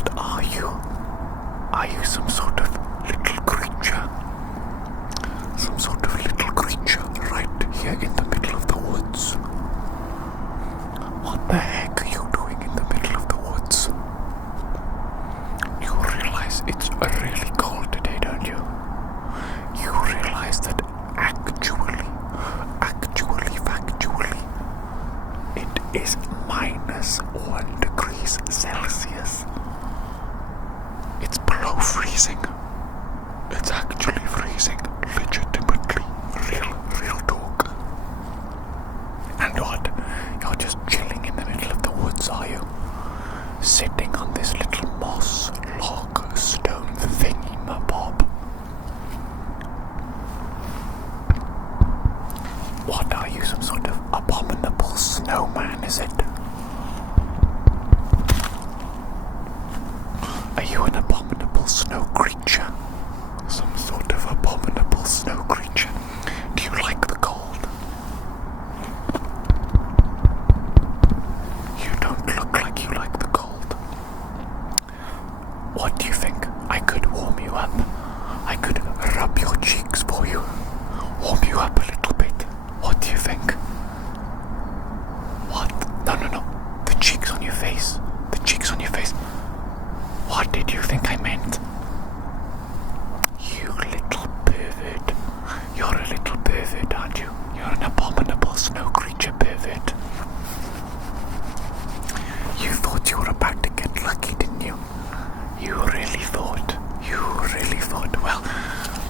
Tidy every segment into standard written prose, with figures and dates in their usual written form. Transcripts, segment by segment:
What are you? Are you some sort of little creature? Some sort of little creature right here in the middle of the woods? What the heck are you doing in the middle of the woods? You realize it's really cold today, don't you? You realize that factually, it is -1 degrees Celsius. It's below freezing. It's actually freezing. Legitimately. Real talk. And what? You're just chilling in the middle of the woods, are you? Sitting on this little moss log stone thingy-mabob. What are you, some sort of abominable snowman, is it? Are you an abominable snow creature? Some sort of abominable snow creature? Do you like the cold? You don't look like you like the cold. What do you think? I could warm you up. I could rub your cheeks for you. Warm you up a little bit. What do you think? What? No. The cheeks on your face. The cheeks on your face. What did you think I meant? You little pervert. You're a little pervert, aren't you? You're an abominable snow creature pervert. You thought you were about to get lucky, didn't you? You really thought. Well,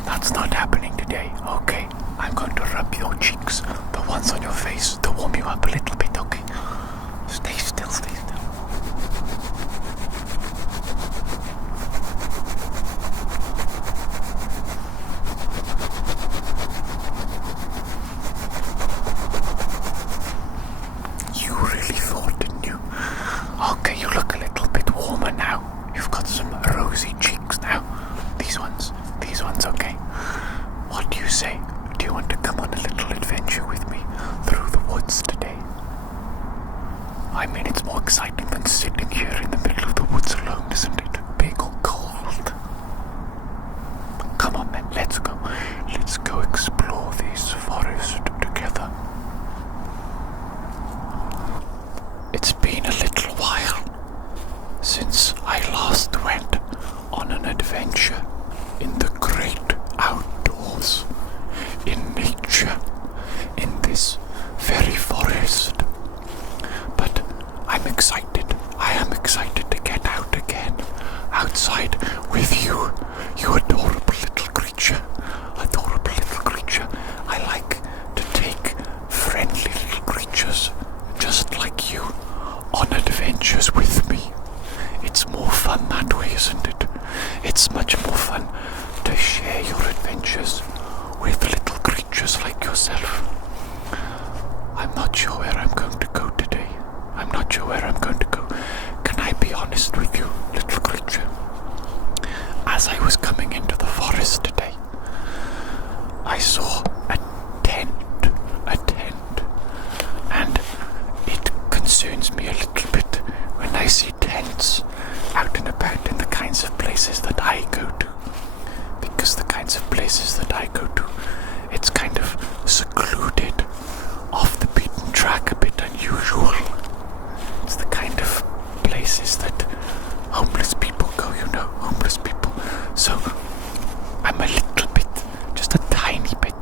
that's not happening today. Okay, I'm going to rub your cheeks, the ones on your face, to warm you up a little bit, okay? Stay still. You really thought, didn't you? Okay, you look a little bit warmer now. You've got some rosy cheeks now. These ones, okay. What do you say? Do you want to come on a little adventure with me through the woods today? I mean, it's more exciting than sitting here in the middle of the woods alone, isn't it? Big or cold. Come on then, let's go. Let's go explore this forest together. It's been a little while since I last went on an adventure in the great outdoors, in nature, in this very forest. But I'm excited. I am excited to get out again, outside with you, you adorable little creature. Adorable little creature. I like to take friendly little creatures, just like you, on adventures with me. It's more fun that way, isn't it? It's much more fun to share your adventures with little creatures like yourself. I'm not sure where I'm going to go today. Can I be honest with you, little creature? As I was coming into the forest today, I saw a tent, and it concerns me a little bit when I see tents out and about in the kinds of places that I go to. Because the kinds of places that I go to, it's kind of secluded, off the beaten track, a bit unusual. It's the kind of places that homeless people go, homeless people. So I'm a little bit, just a tiny bit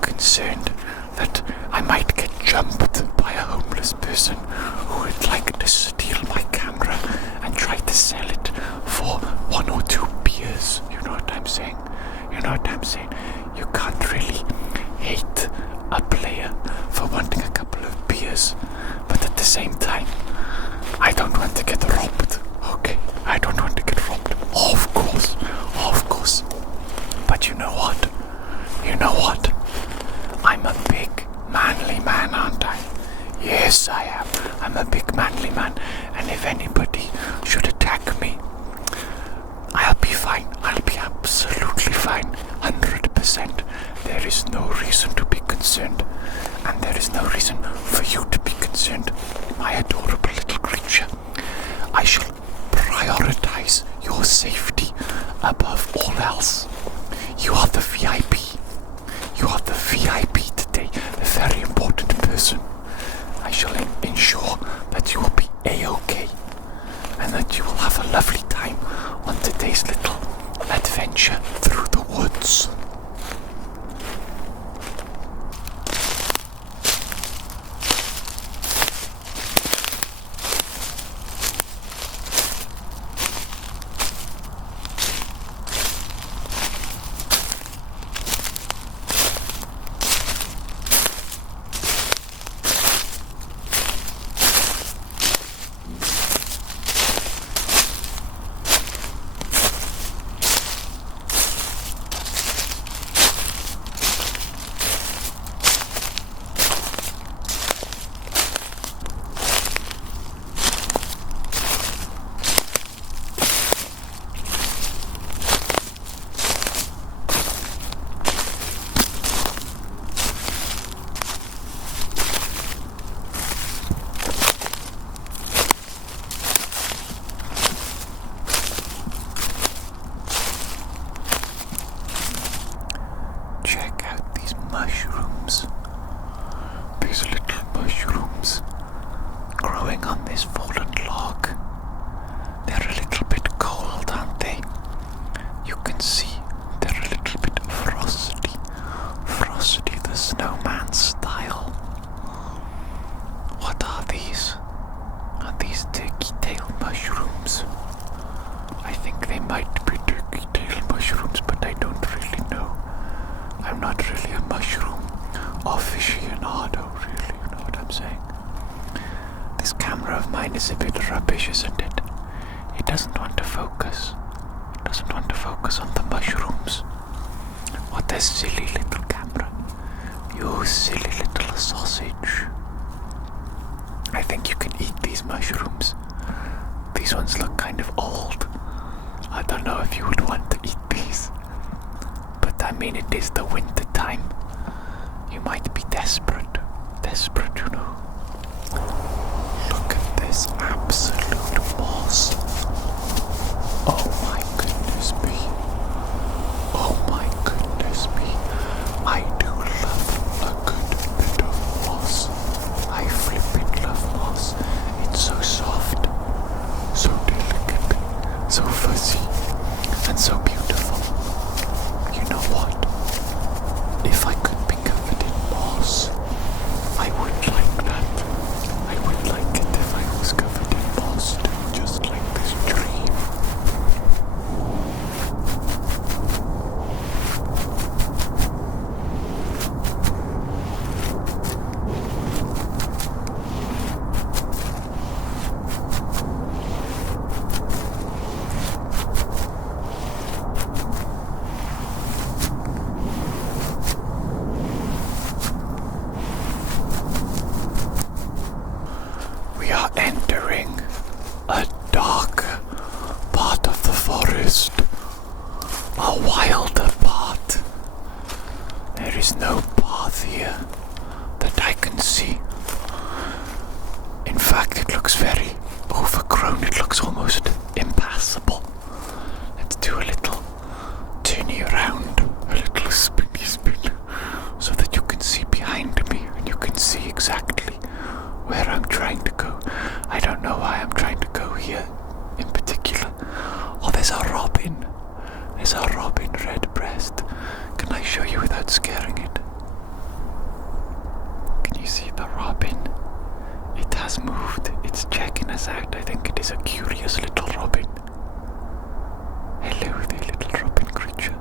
concerned that I might get jumped by a homeless person who would like to steal my camera and try to sell it for 1 or 2 beers. You know what I'm saying? You can't really hate a player for wanting a couple of beers, but at the same time, I don't want to get robbed. Okay, I don't want to get robbed. Of course. But you know what? I'm a big, manly man, aren't I? Yes, I am. I'm a big, manly man. And if anybody should attack me, I'll be fine. I'll be absolutely fine. 100%. camera of mine is a bit rubbish, isn't it? It doesn't want to focus. It doesn't want to focus on the mushrooms. What a silly little camera. You silly little sausage. I think you can eat these mushrooms. These ones look kind of old. I don't know if you would want to eat these. But I mean, it is the winter time. You might be desperate. Desperate, you know. Look at this absolute moss. Oh my goodness me. Oh my goodness me. I do love a good bit of moss. I flippin' love moss. It's so soft, so delicate, so fuzzy, and so beautiful. You know what? If I could be covered in moss, I would like that. I would like it if I was covered in moss too, just like this tree. We are entering a dark part of the forest, a wilder part. There is no path here that I can see. In fact, it looks very overgrown. It looks almost impassable. Let's do a little turny around, a little spinny spin, so that you can see behind me and you can see exactly where I'm trying to go. I don't know why I'm trying to go here in particular. Oh, there's a robin. There's a robin redbreast. Can I show you without scaring it? Can you see the robin? It has moved. It's checking us out. I think it is a curious little robin. Hello there, little robin creature.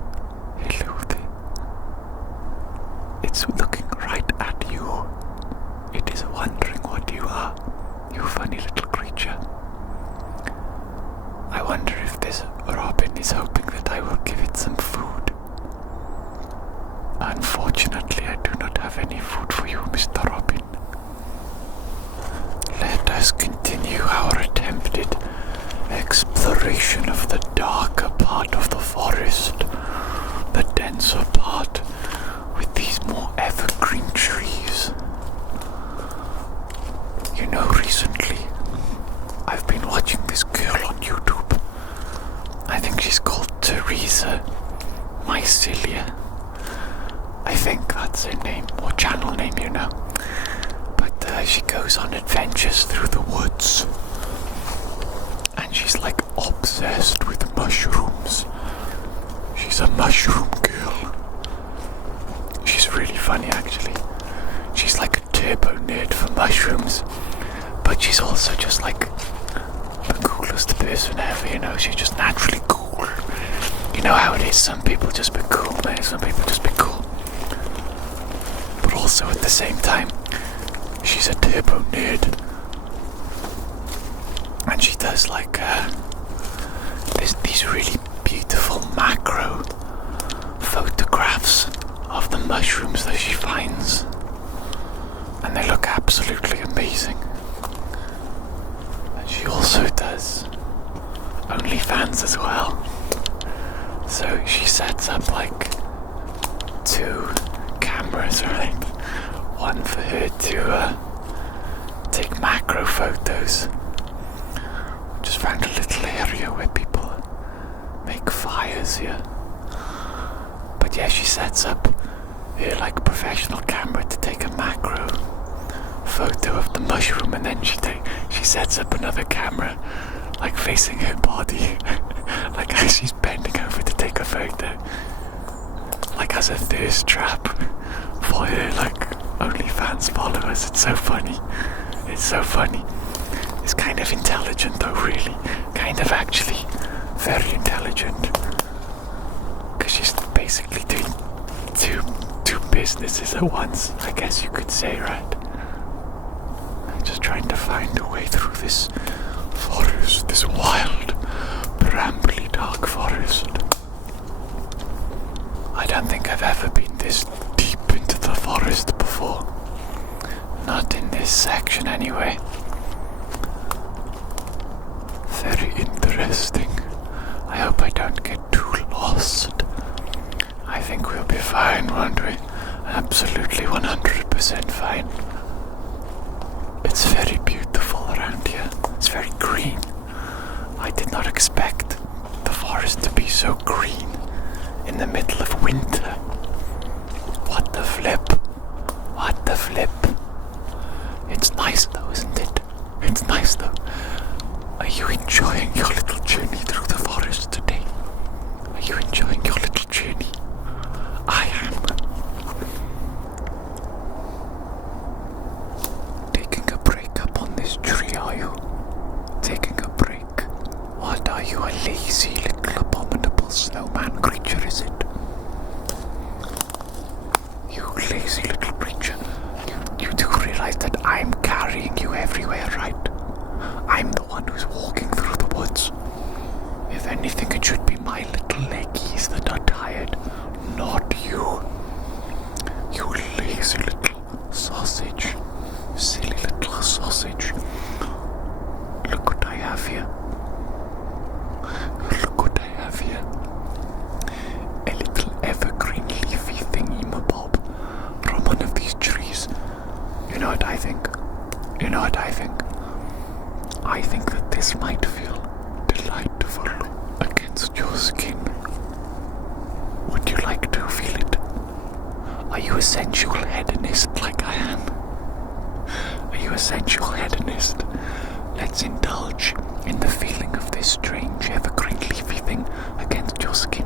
Hello there. It's looking right at you. It is wondering what you are, you funny little creature. I wonder if this robin is hoping that I will give it some food. Unfortunately, I do not have any food for you, Mr. Robin. Let us continue our attempted exploration of the darker part of the forest, the denser part with these more evergreen trees. You know, recently, I've been watching this girl on YouTube. I think she's called Teresa Mycelia. I think that's her name, or channel name, you know. But she goes on adventures through the woods. And she's like obsessed with mushrooms. She's a mushroom girl. She's really funny, actually. She's like a turbo nerd for mushrooms. But she's also just like the coolest person ever, you know. She's just naturally cool. You know how it is, some people just be cool, man. Some people just be cool. But also at the same time, she's a turbo nerd. And she does like these really beautiful macro photographs of the mushrooms that she finds. And they look absolutely amazing. And she also does OnlyFans as well. So she sets up like 2 cameras, right? One for her to take macro photos. Just found a little area where people make fires here. But yeah, she sets up her like professional camera to take a macro photo of the mushroom, and then she sets up another camera like facing her body like as she's bending over to take a photo, like as a thirst trap for her like OnlyFans followers. It's so funny. It's so funny. It's kind of intelligent though, really. Kind of actually very intelligent. Because she's basically doing two businesses at once, I guess you could say, right? Just trying to find a way through this forest, this wild, brambly dark forest. I don't think I've ever been this deep into the forest before. Not in this section anyway. Very interesting. I hope I don't get too lost. I think we'll be fine, won't we? Absolutely 100% fine. It's very beautiful around here. It's very green. I did not expect the forest to be so green in the middle of winter. What the flip? What the flip? It's nice though, isn't it? It's nice though. Are you enjoying your little journey through the forest today? Are you enjoying your little journey? I am. Taking a break up on this tree, are you? Taking a break? What, are you a lazy little abominable snowman creature, is it? You lazy little creature. You do realize that I'm carrying you everywhere, right? I'm the one who's walking through the woods. If anything, it should be my little leggies that are tired, not you. You lazy little sausage. Silly little sausage. Look what I have here. Look what I have here. A little evergreen leafy thingy-mabob from one of these trees. You know what I think? You know what I think? I think that this might feel delightful against your skin. Would you like to feel it? Are you a sensual hedonist like I am? Are you a sensual hedonist? Let's indulge in the feeling of this strange evergreen leafy thing against your skin.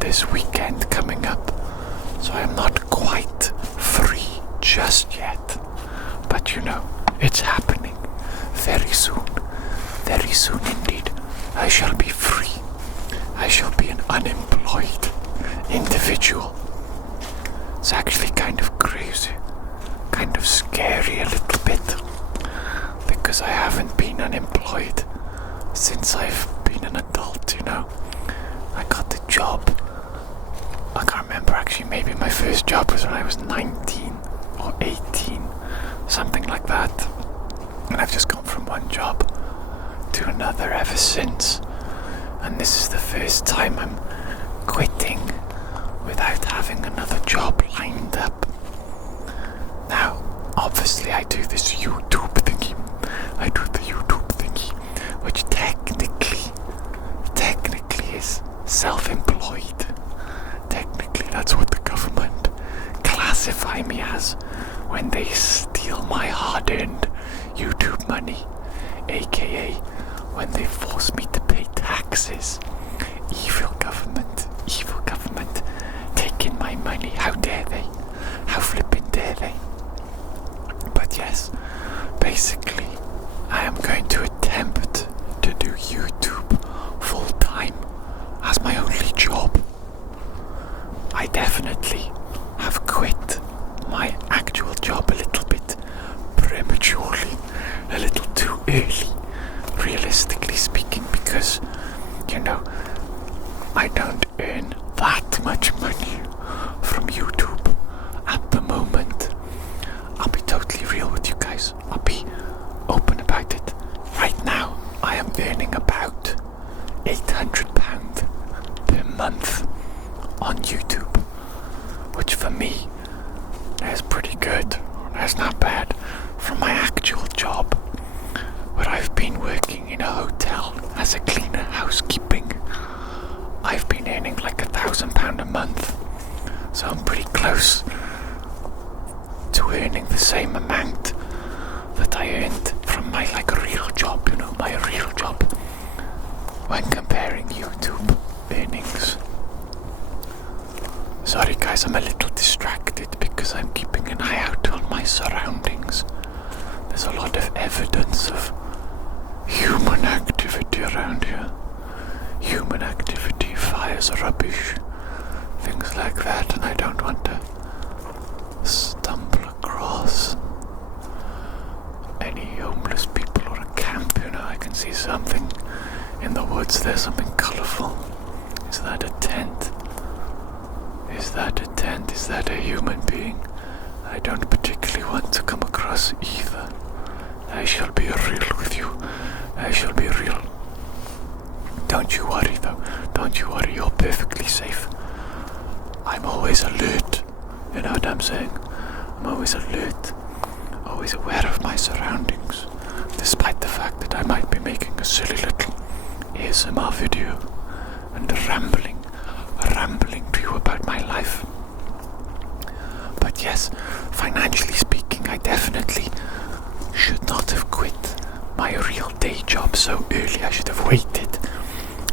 This weekend coming up, so I'm not quite free just yet. But you know, it's happening very soon indeed. I shall be free. I shall be an unemployed individual. It's actually kind of crazy, kind of scary a little bit, because I haven't been unemployed since I've been an adult, you know. I got the job. I can't remember actually, maybe my first job was when I was 19 or 18, something like that. And I've just gone from one job to another ever since. And this is the first time I'm quitting without having another job lined up. Now, obviously I do this YouTube thingy. I do the YouTube thingy, which technically is self-employed. Technically, that's what the government classify me as when they steal my hard-earned YouTube money, aka when they force me to pay taxes. Evil government, taking my money. How dare they? How flippin' dare they? But yes, basically, I am going to attempt to do YouTube full-time as my only job. I definitely have quit my actual job a little bit prematurely, a little too early, realistically speaking, because, I don't earn that much money from YouTube at the moment. I'll be totally real with you guys. I'll be open about it. Right now, I am earning about £800 per month on YouTube, which for me is pretty good. That's not bad from my actual job, where I've been working in a hotel as a cleaner, housekeeping. I've been earning like £1,000 a month, so I'm pretty close to earning the same amount that I earned from my real job, my real job, when comparing YouTube earnings. Sorry guys, I'm a little distracted because I'm keeping an eye out on my surroundings. There's a lot of evidence of human activity around here. Human activity, fires, rubbish, things like that, and I don't want to stumble across any homeless people or a camp. I can see something in the woods. There's something colourful. Is that a tent? Is that a tent? Is that a human being? I don't particularly want to come across either. I shall be real with you. I shall be real. Don't you worry though. Don't you worry. You're perfectly safe. I'm always alert. You know what I'm saying? I'm always alert. Always aware of my surroundings. Despite the fact that I might be making a silly little ASMR video and rambling to you about my life. But yes, financially speaking, I definitely should not have quit my real day job so early. I should have waited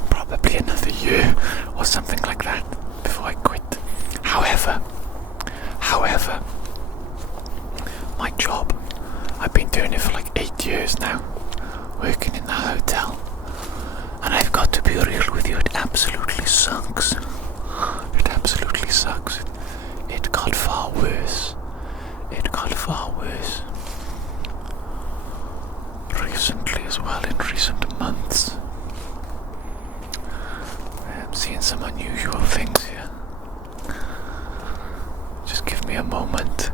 probably another year or something like that before I quit. However, my job, I've been doing it for 8 years now, working in the hotel, and I've got to be real with you, it absolutely sucks. It absolutely sucks. It got far worse. Recently as well, in recent months. I'm seeing some unusual things here. Just give me a moment.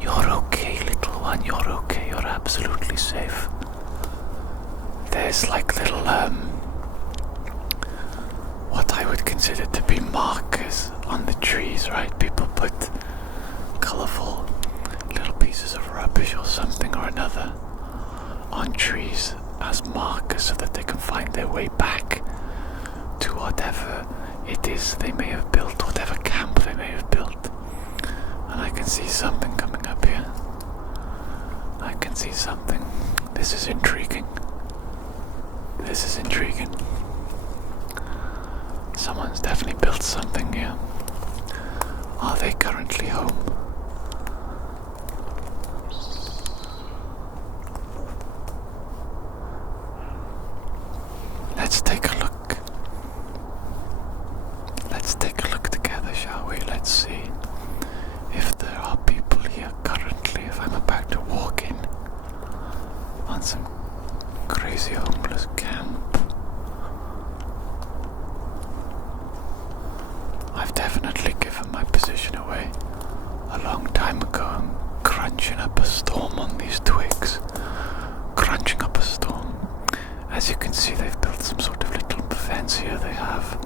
You're okay, little one, you're okay, you're absolutely safe. There's little, what I would consider to be markers on the trees, right? People put colourful little pieces of rubbish or something or another on trees as markers so that they can find their way back to whatever it is they may have built, whatever camp they may have built. And I can see something coming up here. I can see something. This is intriguing. Someone's definitely built something here. Are they currently home? Let's take a look. Together, shall we? Let's see if there are people here currently, if I'm about to walk in on some crazy homeless camp. I've definitely given my position away a long time ago. I'm crunching up a storm on these twigs. Crunching up a storm. As you can see, they've built some sort of little fence here. They have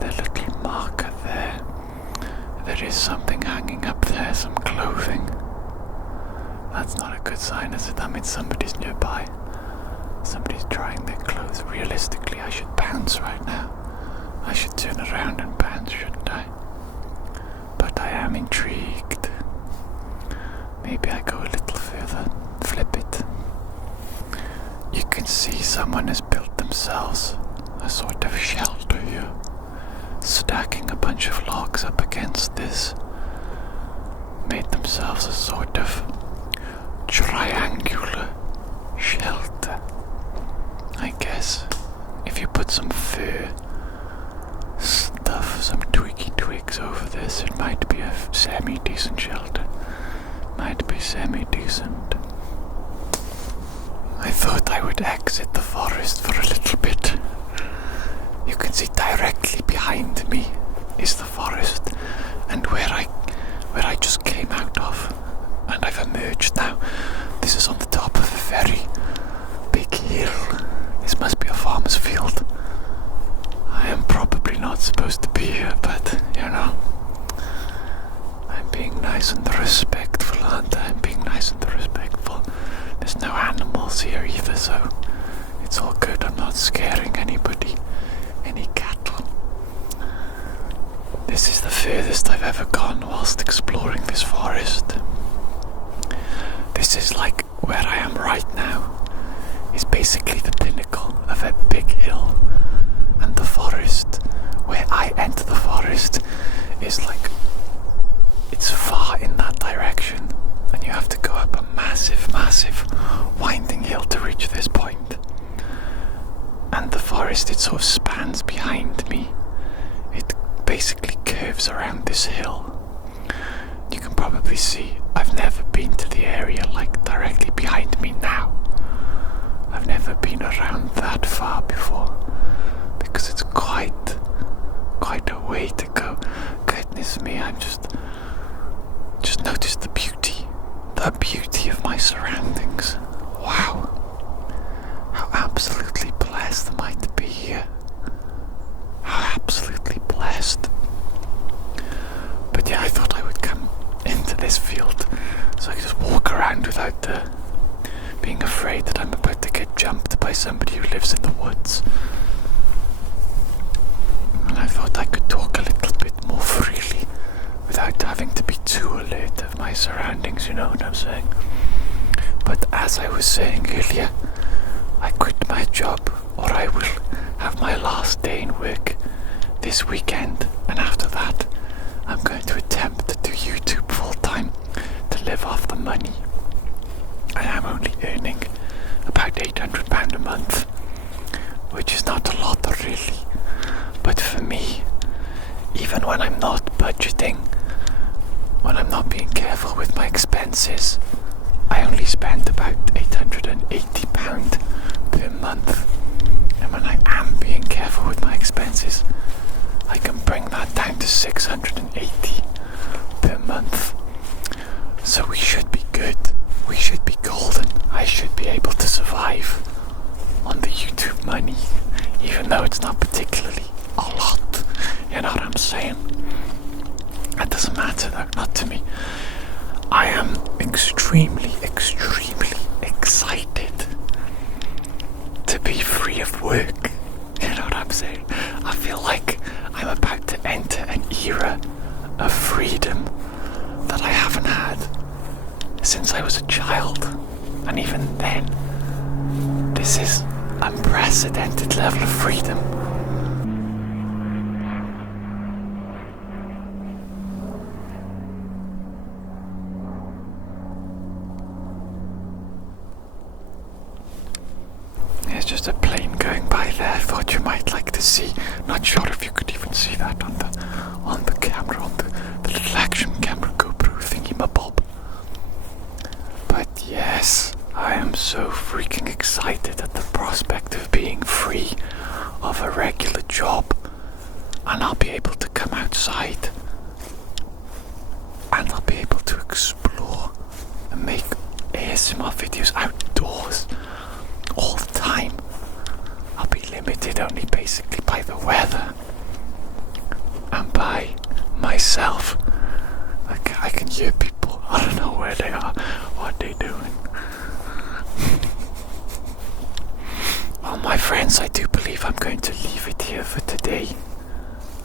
their little marker there. There is something hanging up there, some clothing. That's not a good sign, is it? That means somebody's nearby. Somebody's drying their clothes. Realistically, I should bounce right now. I should turn around and bounce, shouldn't I? But I am intrigued. Maybe I go a little further. Flip it. You can see someone has built themselves a sort of shelter here, stacking a bunch of logs up against this. Made themselves a sort of triangular shelter. I guess if you put some fur stuff, some twiggy twigs over this, it might be a semi-decent shelter. Might be semi-decent. I thought I would exit the forest for a little bit. You can see directly behind me is the forest, and where I just came out of, and I've emerged now. This is on the top of a very big hill. This must be a farmer's field. I am probably not supposed to be here, but you know, I'm being nice and respectful, aren't I? I'm being nice and respectful. There's no animals here either, so it's all good. I'm not scaring anybody, any cattle. This is the furthest I've ever gone whilst exploring this forest. This is like where I am right now. Is basically the pinnacle of a big hill, and the forest where I enter the forest is like, it's far in that direction, and you have to go up a massive winding hill to reach this point. And the forest, it sort of spans behind me. It basically curves around this hill. You can probably see I've never been to the area like directly behind me now. I've never been around that far before, because it's quite a way to go. Goodness me, I'm just noticed the beauty of my surroundings. Wow, how absolutely blessed am I to be here. How absolutely blessed. But yeah, I thought I would come into this field so I could just walk around without being afraid that I'm about to get jumped by somebody who lives in the woods. And I thought I could talk a little bit more freely without having to be too alert of my surroundings, you know what I'm saying? But as I was saying earlier, I quit my job, or I will have my last day in work this weekend, and after that I'm going to attempt to do YouTube full time to live off the money. I am only earning about £800 a month, which is not a lot really, but for me, even when I'm not budgeting, when I'm not being careful with my expenses, I only spend about £880 per month. And when I am being careful with my expenses, I can bring that down to £680 per month. So we should be good. We should be golden. I should be able to survive on the YouTube money, even though it's not particularly a lot. You know what I'm saying? That doesn't matter though, not to me. I am extremely excited to be free of work. You know what I'm saying? I feel like I'm about to enter an era of freedom that I haven't had since I was a child. And even then, this is unprecedented level of freedom. There's just a plane going by there. I thought you might like to see. Not sure if you could even see that on the camera, on the little action camera GoPro thingy-mabob. But yes, I am so freaking excited at the prospect of being free of a regular job, and I'll be able to come outside, and I'll be able to explore and make ASMR videos outdoors all the time. I'll be limited only basically by the weather and by myself. I can hear people. I don't know where they are. What what they're doing. Well, my friends, I do believe I'm going to leave it here for today.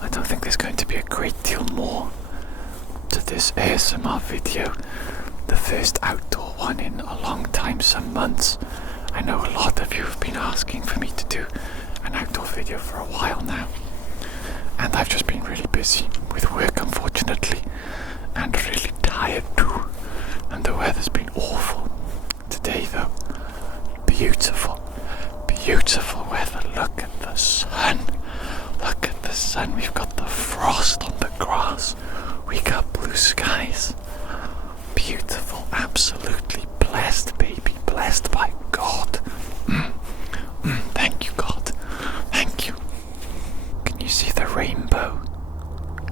I don't think there's going to be a great deal more to this ASMR video. The first outdoor one in a long time, some months. I know a lot of you have been asking for me to do an outdoor video for a while now. And I've just been really busy with work, unfortunately, and really tired too. And the weather's been awful. Today though, beautiful, beautiful weather. Look at the sun. Look at the sun. We've got the frost on the grass. We got blue skies. Beautiful, absolutely blessed, baby. Blessed by God. Thank you, God. Thank you. Can you see the rainbow?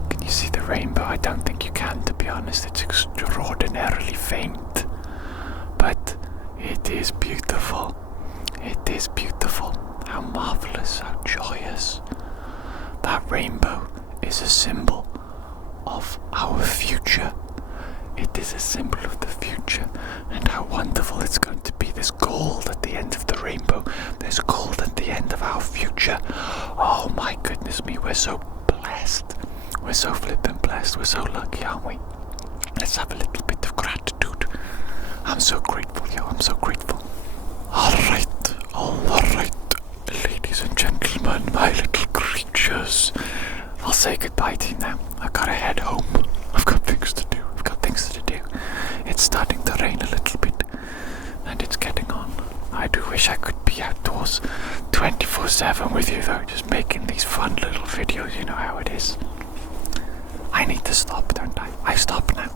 Can you see the rainbow? I don't think you can, to be honest. It's extraordinarily faint. But it is beautiful. It is beautiful. How marvelous, how joyous. That rainbow is a symbol of our future. It is a symbol of the future, and how wonderful it's going to be. There's gold at the end of the rainbow. There's gold at the end of our future. Oh my goodness me, we're so blessed. We're so flippin' blessed. We're so lucky, aren't we? Let's have a little bit of gratitude. I'm so grateful, yo. I'm so grateful. Alright, ladies and gentlemen, my little creatures. I'll say goodbye to you now. I gotta head home. I've got things to do. It's starting to rain a little bit, and it's getting on. I do wish I could be outdoors 24/7 with you though, just making these fun little videos. You know how it is. I need to stop, don't I? I stop now.